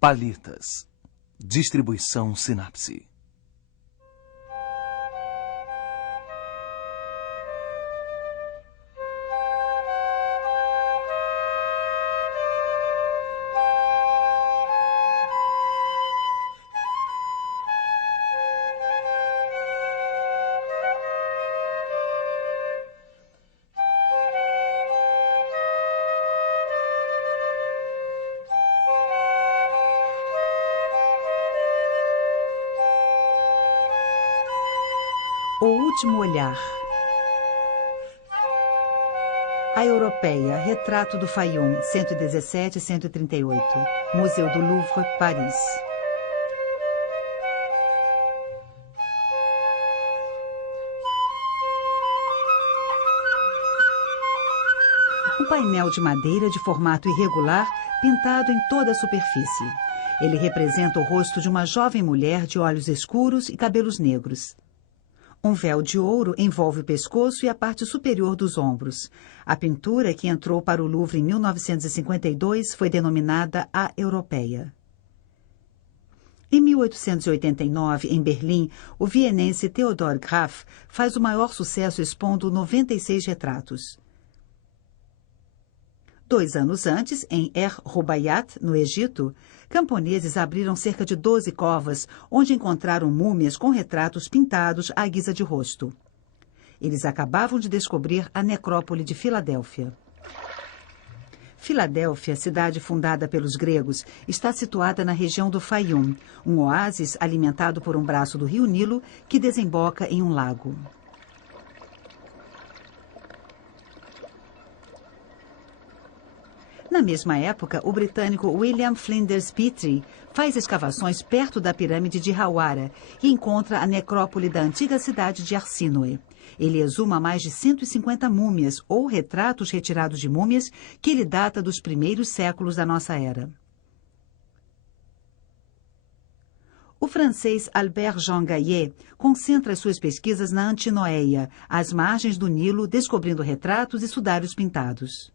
Palitas. Distribuição Sinapse. O Último Olhar. A Europeia, Retrato do Fayum, 117-138. Museu do Louvre, Paris. Um painel de madeira de formato irregular, pintado em toda a superfície. Ele representa o rosto de uma jovem mulher de olhos escuros e cabelos negros. Um véu de ouro envolve o pescoço e a parte superior dos ombros. A pintura, que entrou para o Louvre em 1952, foi denominada A Europeia. Em 1889, em Berlim, o vienense Theodor Graf faz o maior sucesso expondo 96 retratos. 2 anos antes, em Er-Rubaiyat, no Egito, camponeses abriram cerca de 12 covas, onde encontraram múmias com retratos pintados à guisa de rosto. Eles acabavam de descobrir a necrópole de Filadélfia. Filadélfia, cidade fundada pelos gregos, está situada na região do Fayum, um oásis alimentado por um braço do rio Nilo que desemboca em um lago. Na mesma época, o britânico William Flinders Petrie faz escavações perto da pirâmide de Hawara e encontra a necrópole da antiga cidade de Arsinoe. Ele exuma mais de 150 múmias ou retratos retirados de múmias que ele data dos primeiros séculos da nossa era. O francês Albert Jean Gaillet concentra suas pesquisas na Antinoéia, às margens do Nilo, descobrindo retratos e sudários pintados.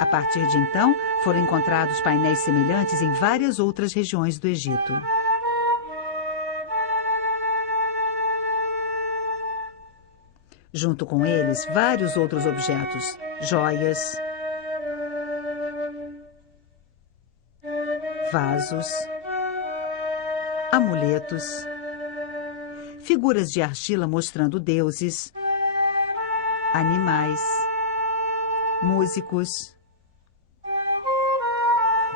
A partir de então, foram encontrados painéis semelhantes em várias outras regiões do Egito. Junto com eles, vários outros objetos, joias, vasos, amuletos, figuras de argila mostrando deuses, animais, músicos,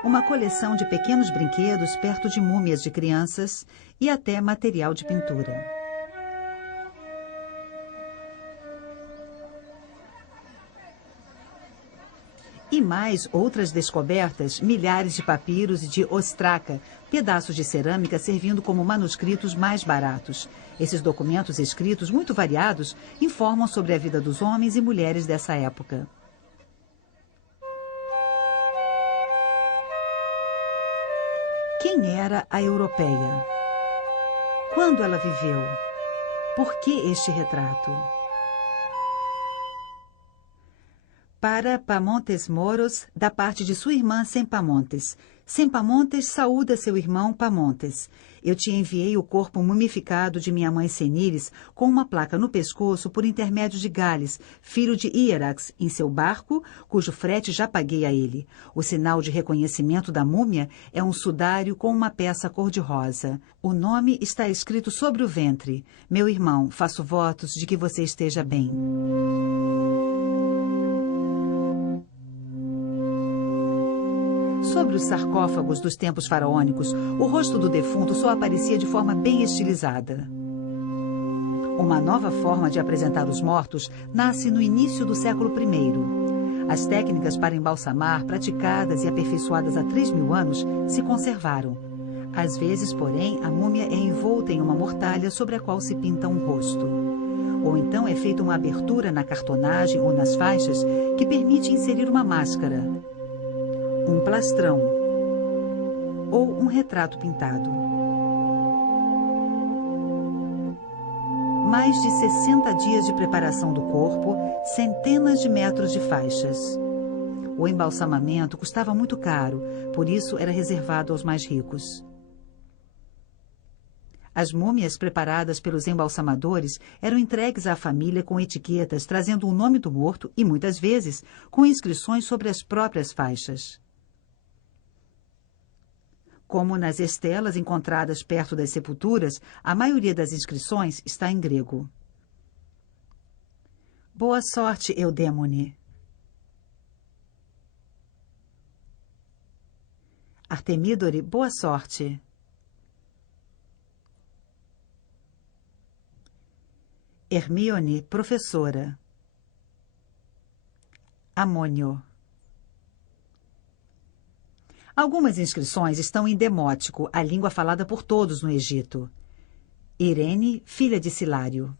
uma coleção de pequenos brinquedos perto de múmias de crianças e até material de pintura. E mais outras descobertas, milhares de papiros de ostraca, pedaços de cerâmica servindo como manuscritos mais baratos. Esses documentos escritos, muito variados, informam sobre a vida dos homens e mulheres dessa época. Quem era a Europeia? Quando ela viveu? Por que este retrato? Para Pamontes Moros, da parte de sua irmã Sempamontes. Sempamontes saúda seu irmão Pamontes. Eu te enviei o corpo mumificado de minha mãe Senires com uma placa no pescoço por intermédio de Gales, filho de Hierax, em seu barco, cujo frete já paguei a ele. O sinal de reconhecimento da múmia é um sudário com uma peça cor-de-rosa. O nome está escrito sobre o ventre. Meu irmão, faço votos de que você esteja bem. Sobre os sarcófagos dos tempos faraônicos, o rosto do defunto só aparecia de forma bem estilizada. Uma nova forma de apresentar os mortos nasce no início do século I. As técnicas para embalsamar, praticadas e aperfeiçoadas há 3.000 anos, se conservaram. Às vezes, porém, a múmia é envolta em uma mortalha sobre a qual se pinta um rosto. Ou então é feita uma abertura na cartonagem ou nas faixas que permite inserir uma máscara, um plastrão ou um retrato pintado. Mais de 60 dias de preparação do corpo, centenas de metros de faixas. O embalsamamento custava muito caro, por isso era reservado aos mais ricos. As múmias preparadas pelos embalsamadores eram entregues à família com etiquetas trazendo o nome do morto e, muitas vezes, com inscrições sobre as próprias faixas. Como nas estelas encontradas perto das sepulturas, a maioria das inscrições está em grego. Boa sorte, Eudêmone. Artemídore, boa sorte. Hermíone, professora. Amônio. Algumas inscrições estão em demótico, a língua falada por todos no Egito. Irene, filha de Silário.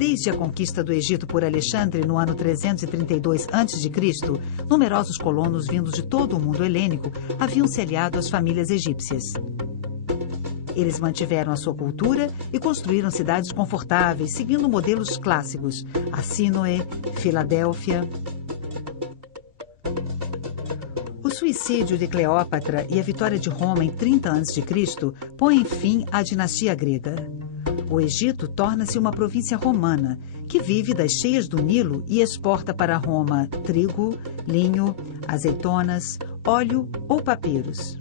Desde a conquista do Egito por Alexandre no ano 332 a.C., numerosos colonos vindos de todo o mundo helênico haviam se aliado às famílias egípcias. Eles mantiveram a sua cultura e construíram cidades confortáveis, seguindo modelos clássicos, Assínoe, Filadélfia. O suicídio de Cleópatra e a vitória de Roma em 30 a.C. põem fim à dinastia grega. O Egito torna-se uma província romana, que vive das cheias do Nilo e exporta para Roma trigo, linho, azeitonas, óleo ou papiros.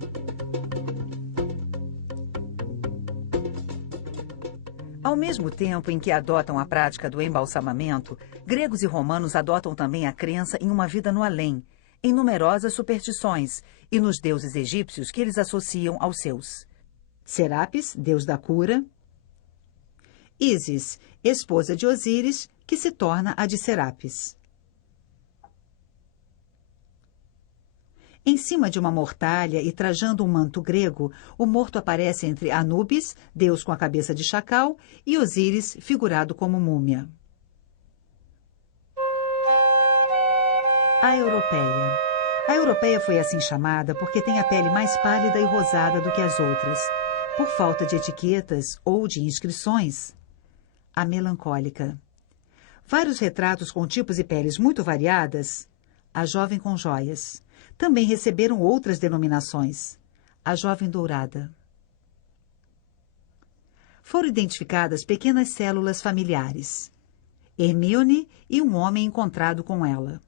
Ao mesmo tempo em que adotam a prática do embalsamamento, gregos e romanos adotam também a crença em uma vida no além, em numerosas superstições e nos deuses egípcios que eles associam aos seus. Serapis, deus da cura. Ísis, esposa de Osíris, que se torna a de Serapis. Em cima de uma mortalha e trajando um manto grego, o morto aparece entre Anubis, deus com a cabeça de chacal, e Osíris, figurado como múmia. A europeia. A europeia foi assim chamada porque tem a pele mais pálida e rosada do que as outras. Por falta de etiquetas ou de inscrições, a melancólica. Vários retratos com tipos e peles muito variadas, a jovem com joias. Também receberam outras denominações, a jovem dourada. Foram identificadas pequenas células familiares, Hermíone e um homem encontrado com ela.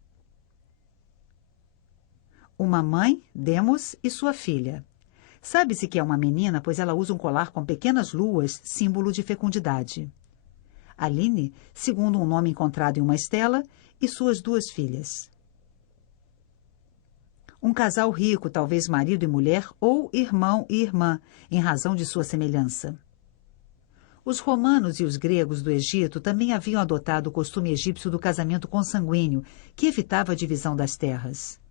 Uma mãe, Demos, e sua filha. Sabe-se que é uma menina, pois ela usa um colar com pequenas luas, símbolo de fecundidade. Aline, segundo um nome encontrado em uma estela, e suas duas filhas. Um casal rico, talvez marido e mulher, ou irmão e irmã, em razão de sua semelhança. Os romanos e os gregos do Egito também haviam adotado o costume egípcio do casamento consanguíneo, que evitava a divisão das terras.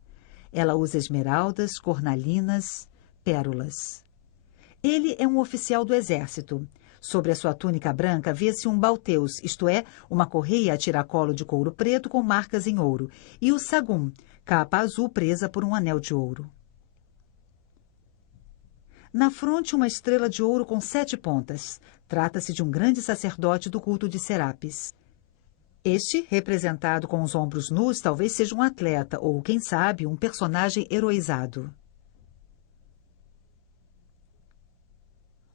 Ela usa esmeraldas, cornalinas, pérolas. Ele é um oficial do exército. Sobre a sua túnica branca vê-se um balteus, isto é, uma correia a tiracolo de couro preto com marcas em ouro, e o sagum, capa azul presa por um anel de ouro. Na fronte, uma estrela de ouro com 7 pontas. Trata-se de um grande sacerdote do culto de Serapis. Este, representado com os ombros nus, talvez seja um atleta ou, quem sabe, um personagem heroizado.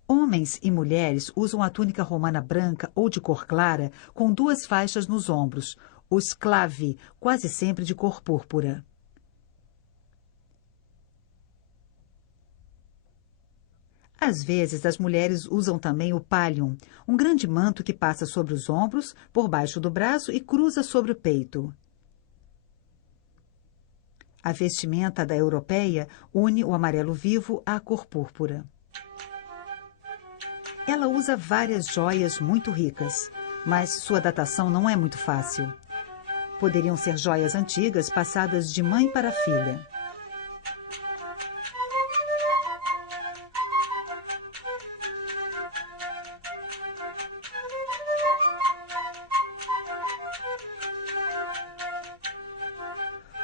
Homens e mulheres usam a túnica romana branca ou de cor clara com 2 faixas nos ombros, os clavi, quase sempre de cor púrpura. Às vezes, as mulheres usam também o pallium, um grande manto que passa sobre os ombros, por baixo do braço e cruza sobre o peito. A vestimenta da europeia une o amarelo vivo à cor púrpura. Ela usa várias joias muito ricas, mas sua datação não é muito fácil. Poderiam ser joias antigas passadas de mãe para filha.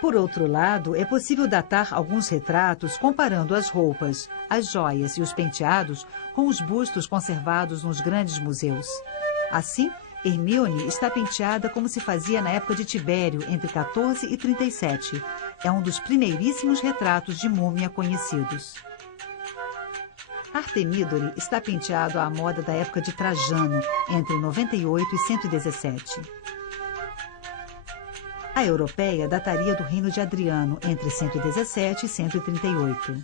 Por outro lado, é possível datar alguns retratos comparando as roupas, as joias e os penteados com os bustos conservados nos grandes museus. Assim, Hermíone está penteada como se fazia na época de Tibério, entre 14 e 37. É um dos primeiríssimos retratos de múmia conhecidos. Artemídore está penteado à moda da época de Trajano, entre 98 e 117. A europeia dataria do reino de Adriano, entre 117 e 138.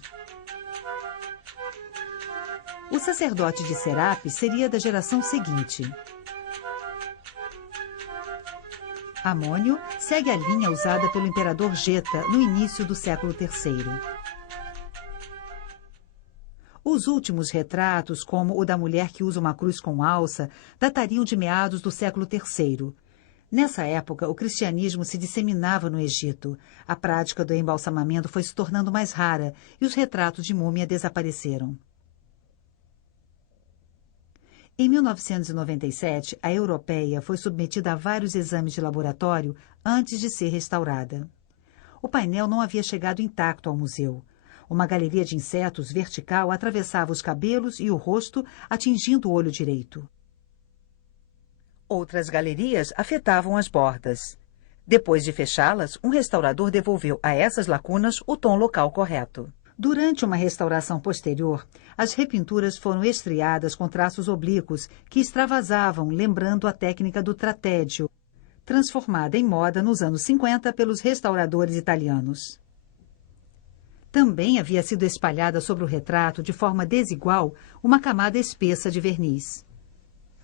O sacerdote de Serapis seria da geração seguinte. Amônio segue a linha usada pelo imperador Geta no início do século III. Os últimos retratos, como o da mulher que usa uma cruz com alça, datariam de meados do século III. Nessa época, o cristianismo se disseminava no Egito. A prática do embalsamamento foi se tornando mais rara e os retratos de múmia desapareceram. Em 1997, a europeia foi submetida a vários exames de laboratório antes de ser restaurada. O painel não havia chegado intacto ao museu. Uma galeria de insetos vertical atravessava os cabelos e o rosto, atingindo o olho direito. Outras galerias afetavam as bordas. Depois de fechá-las, um restaurador devolveu a essas lacunas o tom local correto. Durante uma restauração posterior, as repinturas foram estriadas com traços oblíquos que extravasavam, lembrando a técnica do tratédio, transformada em moda nos anos 50 pelos restauradores italianos. Também havia sido espalhada sobre o retrato, de forma desigual, uma camada espessa de verniz.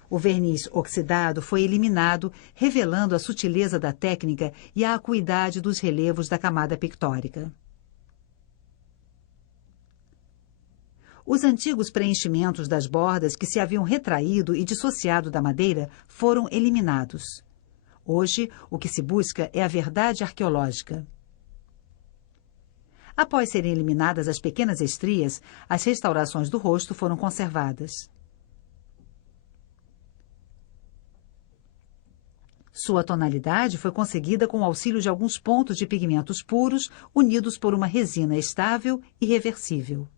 O verniz oxidado foi eliminado, revelando a sutileza da técnica e a acuidade dos relevos da camada pictórica. Os antigos preenchimentos das bordas que se haviam retraído e dissociado da madeira foram eliminados. Hoje, o que se busca é a verdade arqueológica. Após serem eliminadas as pequenas estrias, as restaurações do rosto foram conservadas. Sua tonalidade foi conseguida com o auxílio de alguns pontos de pigmentos puros, unidos por uma resina estável e reversível.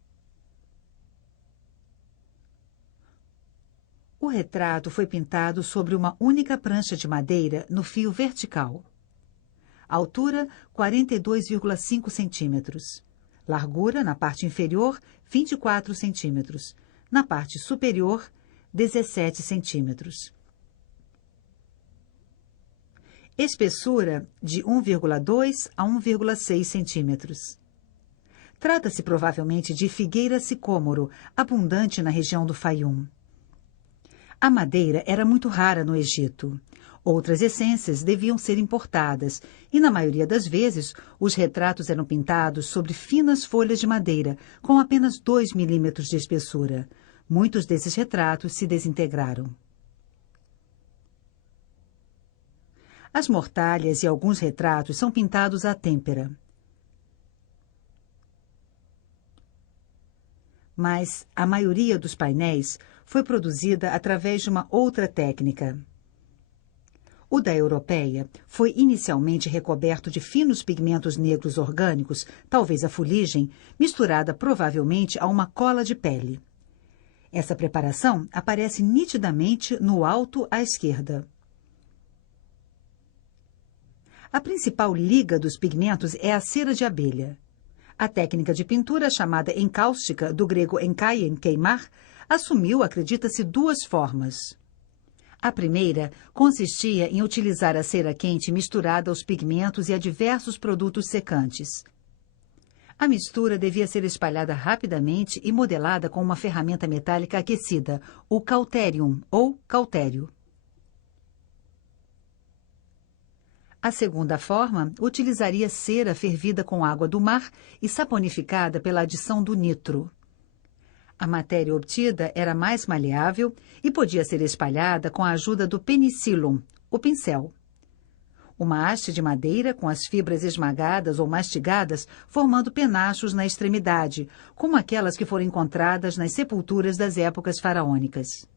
O retrato foi pintado sobre uma única prancha de madeira no fio vertical. Altura, 42,5 centímetros. Largura, na parte inferior, 24 centímetros. Na parte superior, 17 centímetros. Espessura de 1,2 a 1,6 centímetros. Trata-se provavelmente de figueira sicômoro, abundante na região do Faium. A madeira era muito rara no Egito. Outras essências deviam ser importadas e, na maioria das vezes, os retratos eram pintados sobre finas folhas de madeira, com apenas 2 milímetros de espessura. Muitos desses retratos se desintegraram. As mortalhas e alguns retratos são pintados à têmpera. Mas a maioria dos painéis foi produzida através de uma outra técnica. O da europeia foi inicialmente recoberto de finos pigmentos negros orgânicos, talvez a fuligem, misturada provavelmente a uma cola de pele. Essa preparação aparece nitidamente no alto à esquerda. A principal liga dos pigmentos é a cera de abelha. A técnica de pintura, chamada encáustica, do grego enkaien, queimar, assumiu, acredita-se, duas formas. A primeira consistia em utilizar a cera quente misturada aos pigmentos e a diversos produtos secantes. A mistura devia ser espalhada rapidamente e modelada com uma ferramenta metálica aquecida, o cauterium, ou cautério. A segunda forma utilizaria cera fervida com água do mar e saponificada pela adição do nitro. A matéria obtida era mais maleável e podia ser espalhada com a ajuda do penicillum, o pincel. Uma haste de madeira com as fibras esmagadas ou mastigadas, formando penachos na extremidade, como aquelas que foram encontradas nas sepulturas das épocas faraônicas.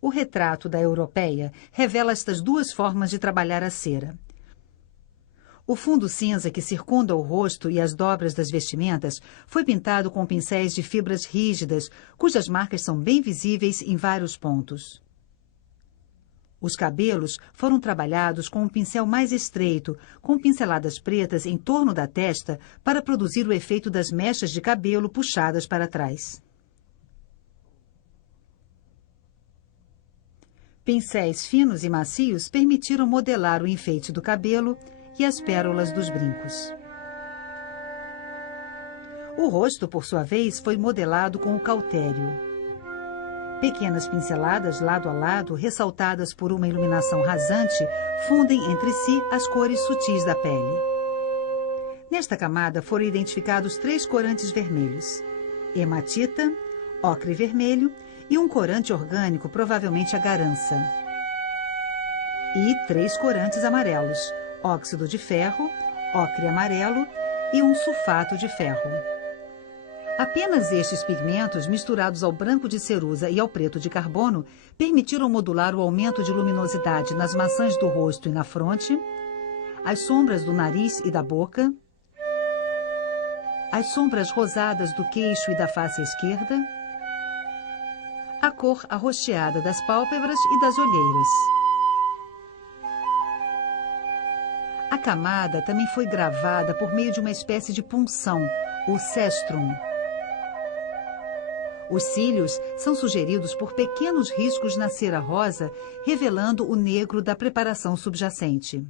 O retrato da europeia revela estas duas formas de trabalhar a cera. O fundo cinza que circunda o rosto e as dobras das vestimentas foi pintado com pincéis de fibras rígidas, cujas marcas são bem visíveis em vários pontos. Os cabelos foram trabalhados com um pincel mais estreito, com pinceladas pretas em torno da testa para produzir o efeito das mechas de cabelo puxadas para trás. Pincéis finos e macios permitiram modelar o enfeite do cabelo e as pérolas dos brincos. O rosto, por sua vez, foi modelado com o cautério. Pequenas pinceladas lado a lado, ressaltadas por uma iluminação rasante, fundem entre si as cores sutis da pele. Nesta camada foram identificados 3 corantes vermelhos: hematita, ocre vermelho e um corante orgânico, provavelmente a garança. E 3 corantes amarelos: óxido de ferro, ocre amarelo e um sulfato de ferro. Apenas estes pigmentos, misturados ao branco de cerusa e ao preto de carbono, permitiram modular o aumento de luminosidade nas maçãs do rosto e na fronte, as sombras do nariz e da boca, as sombras rosadas do queixo e da face esquerda, a cor arroxeada das pálpebras e das olheiras. A camada também foi gravada por meio de uma espécie de punção, o cestrum. Os cílios são sugeridos por pequenos riscos na cera rosa, revelando o negro da preparação subjacente.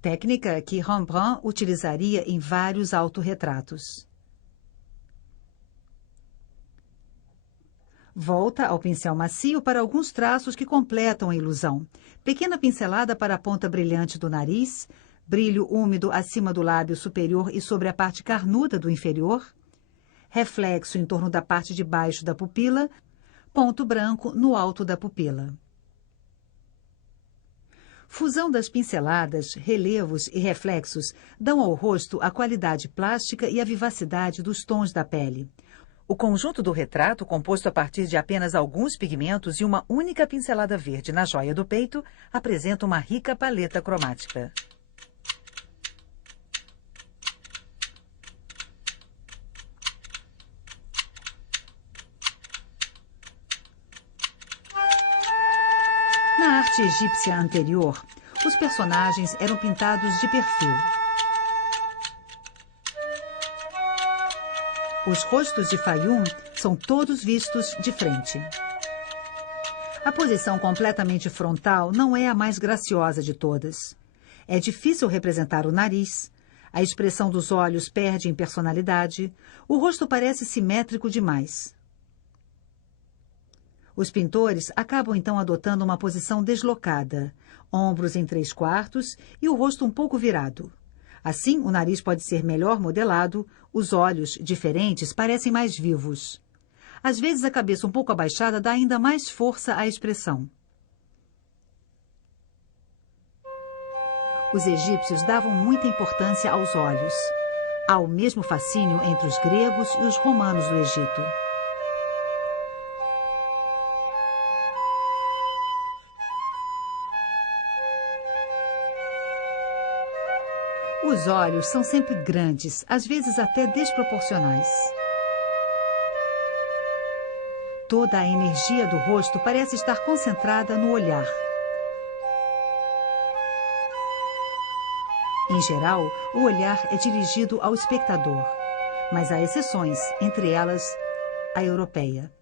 Técnica que Rembrandt utilizaria em vários autorretratos. Volta ao pincel macio para alguns traços que completam a ilusão. Pequena pincelada para a ponta brilhante do nariz, brilho úmido acima do lábio superior e sobre a parte carnuda do inferior, reflexo em torno da parte de baixo da pupila, ponto branco no alto da pupila. Fusão das pinceladas, relevos e reflexos dão ao rosto a qualidade plástica e a vivacidade dos tons da pele. O conjunto do retrato, composto a partir de apenas alguns pigmentos e uma única pincelada verde na joia do peito, apresenta uma rica paleta cromática. Na arte egípcia anterior, os personagens eram pintados de perfil. Os rostos de Fayum são todos vistos de frente. A posição completamente frontal não é a mais graciosa de todas. É difícil representar o nariz, a expressão dos olhos perde em personalidade, o rosto parece simétrico demais. Os pintores acabam então adotando uma posição deslocada, ombros em 3/4 e o rosto um pouco virado. Assim, o nariz pode ser melhor modelado, os olhos, diferentes, parecem mais vivos. Às vezes, a cabeça um pouco abaixada dá ainda mais força à expressão. Os egípcios davam muita importância aos olhos. Há o mesmo fascínio entre os gregos e os romanos do Egito. Os olhos são sempre grandes, às vezes até desproporcionais. Toda a energia do rosto parece estar concentrada no olhar. Em geral, o olhar é dirigido ao espectador, mas há exceções, entre elas a europeia.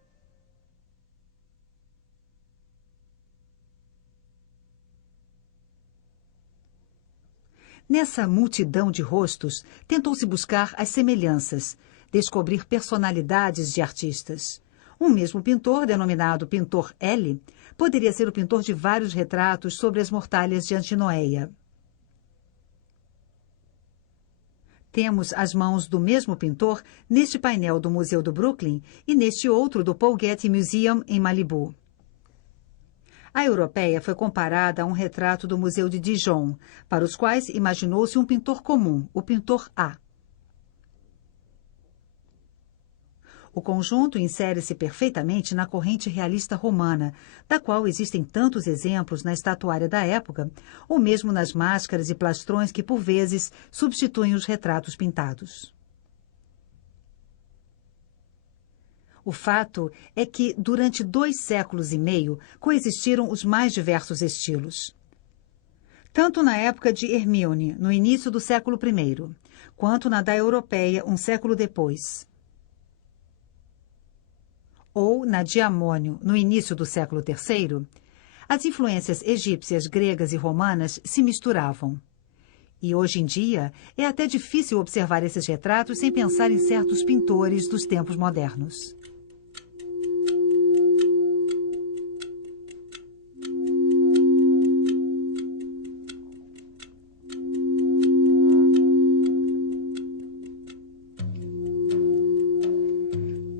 Nessa multidão de rostos, tentou-se buscar as semelhanças, descobrir personalidades de artistas. Um mesmo pintor, denominado Pintor L, poderia ser o pintor de vários retratos sobre as mortalhas de Antinoéia. Temos as mãos do mesmo pintor neste painel do Museu do Brooklyn e neste outro do Paul Getty Museum, em Malibu. A europeia foi comparada a um retrato do Museu de Dijon, para os quais imaginou-se um pintor comum, o pintor A. O conjunto insere-se perfeitamente na corrente realista romana, da qual existem tantos exemplos na estatuária da época, ou mesmo nas máscaras e plastrões que, por vezes, substituem os retratos pintados. O fato é que, durante 2 séculos e meio, coexistiram os mais diversos estilos. Tanto na época de Hermíone, no início do século I, quanto na da Europeia, um século depois, ou na de Amônio, no início do século III, as influências egípcias, gregas e romanas se misturavam. E hoje em dia é até difícil observar esses retratos sem pensar em certos pintores dos tempos modernos.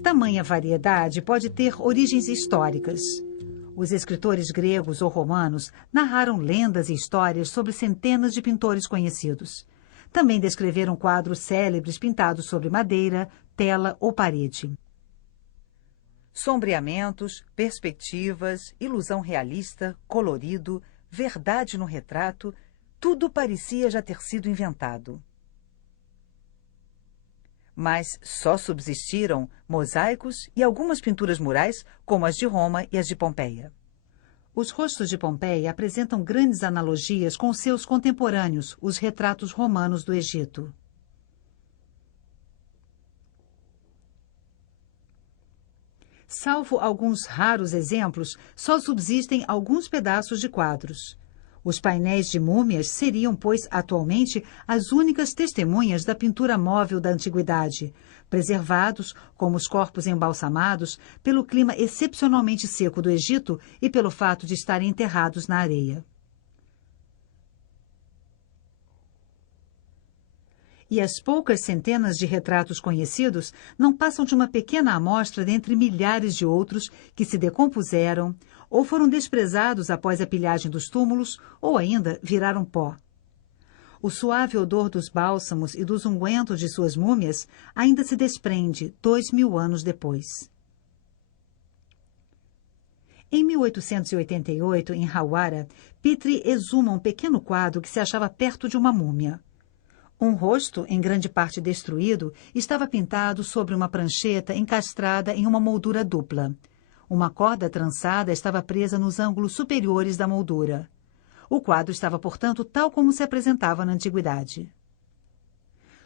Tamanha variedade pode ter origens históricas. Os escritores gregos ou romanos narraram lendas e histórias sobre centenas de pintores conhecidos. Também descreveram quadros célebres pintados sobre madeira, tela ou parede. Sombreamentos, perspectivas, ilusão realista, colorido, verdade no retrato, tudo parecia já ter sido inventado. Mas só subsistiram mosaicos e algumas pinturas murais, como as de Roma e as de Pompeia. Os rostos de Pompeia apresentam grandes analogias com seus contemporâneos, os retratos romanos do Egito. Salvo alguns raros exemplos, só subsistem alguns pedaços de quadros. Os painéis de múmias seriam, pois, atualmente, as únicas testemunhas da pintura móvel da antiguidade, preservados, como os corpos embalsamados, pelo clima excepcionalmente seco do Egito e pelo fato de estarem enterrados na areia. E as poucas centenas de retratos conhecidos não passam de uma pequena amostra dentre milhares de outros que se decompuseram, ou foram desprezados após a pilhagem dos túmulos, ou ainda viraram pó. O suave odor dos bálsamos e dos ungüentos de suas múmias ainda se desprende 2000 anos depois. Em 1888, em Hawara, Petrie exuma um pequeno quadro que se achava perto de uma múmia. Um rosto, em grande parte destruído, estava pintado sobre uma prancheta encastrada em uma moldura dupla. Uma corda trançada estava presa nos ângulos superiores da moldura. O quadro estava, portanto, tal como se apresentava na antiguidade.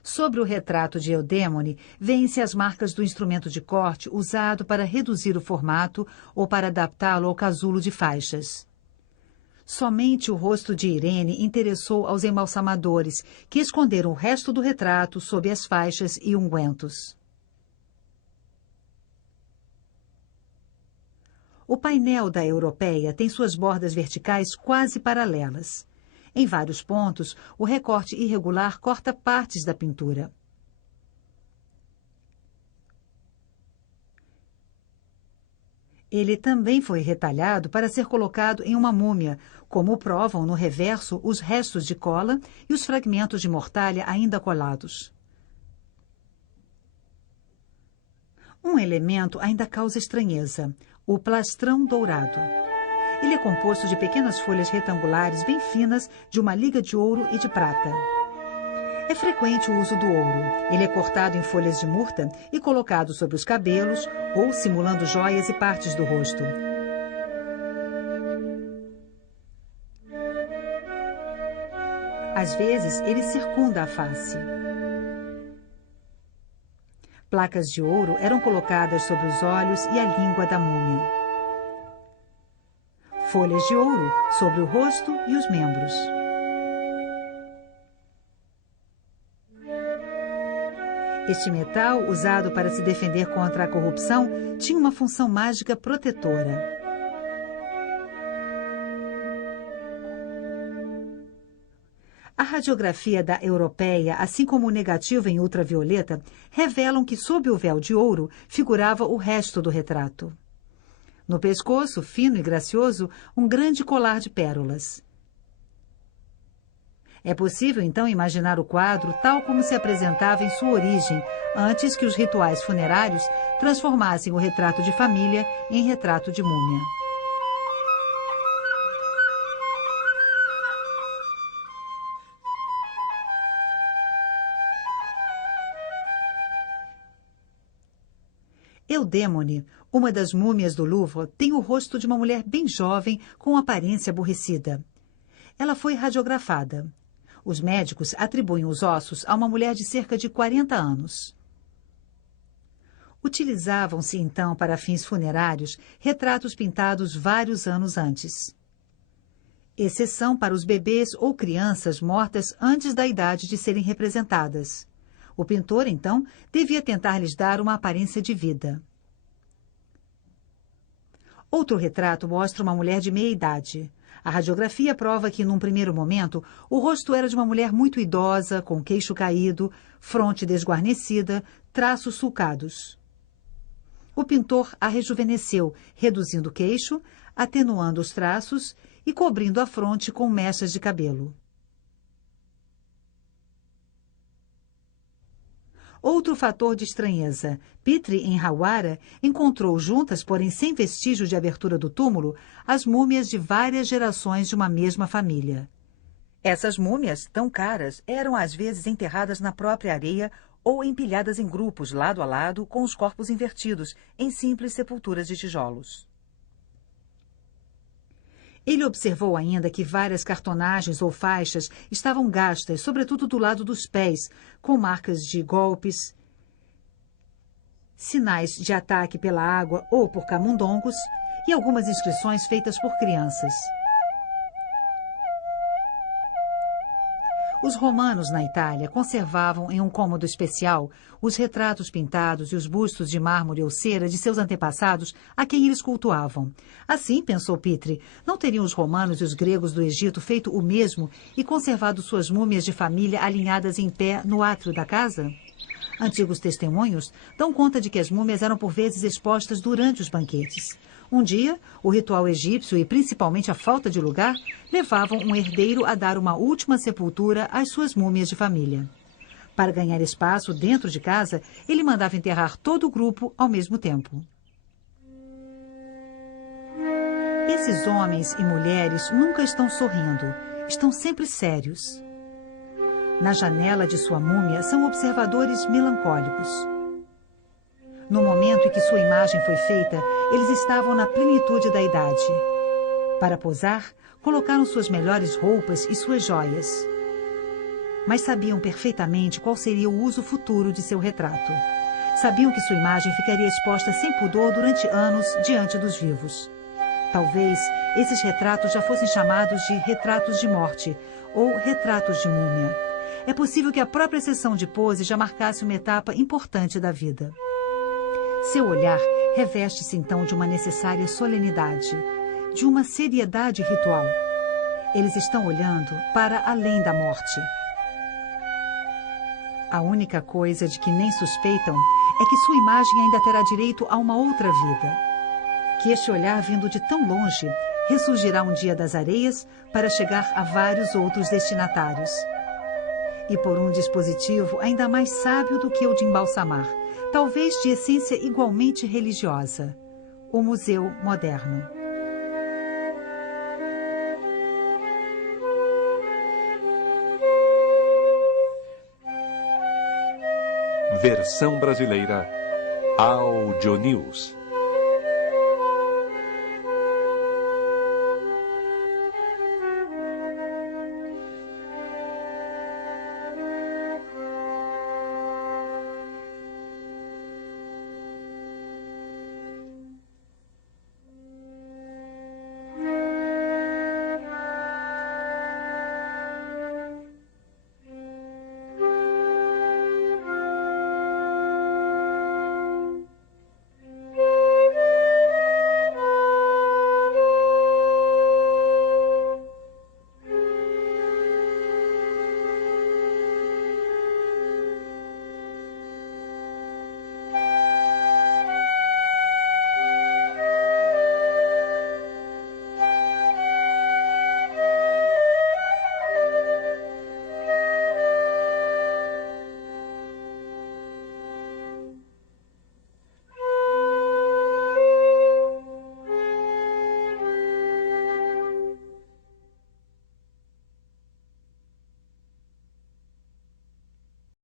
Sobre o retrato de Eudémone, vêem-se as marcas do instrumento de corte usado para reduzir o formato ou para adaptá-lo ao casulo de faixas. Somente o rosto de Irene interessou aos embalsamadores, que esconderam o resto do retrato sob as faixas e ungüentos. O painel da Europeia tem suas bordas verticais quase paralelas. Em vários pontos, o recorte irregular corta partes da pintura. Ele também foi retalhado para ser colocado em uma múmia, como provam no reverso os restos de cola e os fragmentos de mortalha ainda colados. Um elemento ainda causa estranheza: o plastrão dourado. Ele é composto de pequenas folhas retangulares bem finas de uma liga de ouro e de prata. É frequente o uso do ouro. Ele é cortado em folhas de murta e colocado sobre os cabelos ou simulando joias e partes do rosto. Às vezes, ele circunda a face. Placas de ouro eram colocadas sobre os olhos e a língua da múmia. Folhas de ouro sobre o rosto e os membros. Este metal, usado para se defender contra a corrupção, tinha uma função mágica protetora. A radiografia da Europeia, assim como o negativo em ultravioleta, revelam que sob o véu de ouro figurava o resto do retrato. No pescoço, fino e gracioso, um grande colar de pérolas. É possível, então, imaginar o quadro tal como se apresentava em sua origem, antes que os rituais funerários transformassem o retrato de família em retrato de múmia. Eudémone, uma das múmias do Louvre, tem o rosto de uma mulher bem jovem com aparência aborrecida. Ela foi radiografada. Os médicos atribuem os ossos a uma mulher de cerca de 40 anos. Utilizavam-se, então, para fins funerários, retratos pintados vários anos antes. Exceção para os bebês ou crianças mortas antes da idade de serem representadas. O pintor, então, devia tentar lhes dar uma aparência de vida. Outro retrato mostra uma mulher de meia idade. A radiografia prova que, num primeiro momento, o rosto era de uma mulher muito idosa, com queixo caído, fronte desguarnecida, traços sulcados. O pintor a rejuvenesceu, reduzindo o queixo, atenuando os traços e cobrindo a fronte com mechas de cabelo. Outro fator de estranheza. Petrie, em Hawara, encontrou juntas, porém sem vestígio de abertura do túmulo, as múmias de várias gerações de uma mesma família. Essas múmias, tão caras, eram às vezes enterradas na própria areia ou empilhadas em grupos, lado a lado, com os corpos invertidos, em simples sepulturas de tijolos. Ele observou ainda que várias cartonagens ou faixas estavam gastas, sobretudo do lado dos pés, com marcas de golpes, sinais de ataque pela água ou por camundongos e algumas inscrições feitas por crianças. Os romanos na Itália conservavam em um cômodo especial os retratos pintados e os bustos de mármore ou cera de seus antepassados a quem eles cultuavam. Assim, pensou Petrie, não teriam os romanos e os gregos do Egito feito o mesmo e conservado suas múmias de família alinhadas em pé no átrio da casa? Antigos testemunhos dão conta de que as múmias eram por vezes expostas durante os banquetes. Um dia, o ritual egípcio e principalmente a falta de lugar levavam um herdeiro a dar uma última sepultura às suas múmias de família. Para ganhar espaço dentro de casa, ele mandava enterrar todo o grupo ao mesmo tempo. Esses homens e mulheres nunca estão sorrindo, estão sempre sérios. Na janela de sua múmia são observadores melancólicos. No momento em que sua imagem foi feita, eles estavam na plenitude da idade. Para posar, colocaram suas melhores roupas e suas joias. Mas sabiam perfeitamente qual seria o uso futuro de seu retrato. Sabiam que sua imagem ficaria exposta sem pudor durante anos diante dos vivos. Talvez esses retratos já fossem chamados de retratos de morte ou retratos de múmia. É possível que a própria sessão de pose já marcasse uma etapa importante da vida. Seu olhar reveste-se então de uma necessária solenidade, de uma seriedade ritual. Eles estão olhando para além da morte. A única coisa de que nem suspeitam é que sua imagem ainda terá direito a uma outra vida. Que este olhar vindo de tão longe ressurgirá um dia das areias para chegar a vários outros destinatários. E por um dispositivo ainda mais sábio do que o de embalsamar, talvez de essência igualmente religiosa, o Museu Moderno. Versão brasileira Audio News.